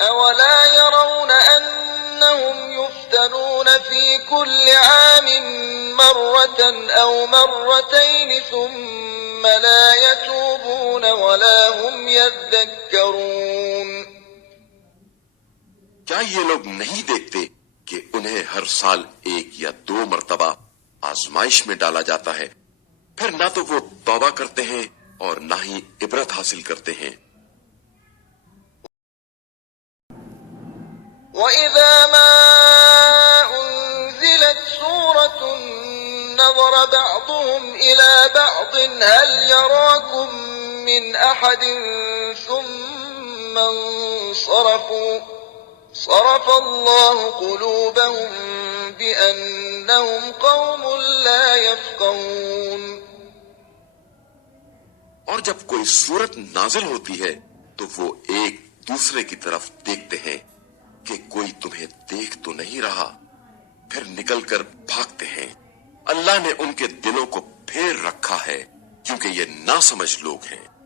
أولا يرون أنهم يفتنون في كل عام مرة أو مرتين ثم لا يتوبون ولا هم يذكرون؟ کیا یہ لوگ نہیں دیکھتے کہ انہیں ہر سال 1 یا 2 مرتبہ آزمائش میں ڈالا جاتا ہے، پھر نہ تو وہ توبہ کرتے ہیں اور نہ ہی عبرت حاصل کرتے ہیں۔ وَإِذَا مَا أُنزِلَتْ سُورَةٌ نَظَرَ بَعْضُهُمْ إِلَى بَعْضٍ هَلْ يَرَاكُمْ مِنْ أَحَدٍ ثُمَّ انصَرَفُوا صَرَفَ اللَّهُ قُلُوبَهُمْ بِأَنَّهُمْ قَوْمٌ لَا يَفْقَهُونَ۔ اور جب کوئی صورت نازل ہوتی ہے تو وہ ایک دوسرے کی طرف دیکھتے ہیں کہ کوئی تمہیں دیکھ تو نہیں رہا، پھر نکل کر بھاگتے ہیں۔ اللہ نے ان کے دلوں کو پھیر رکھا ہے کیونکہ یہ ناسمجھ لوگ ہیں۔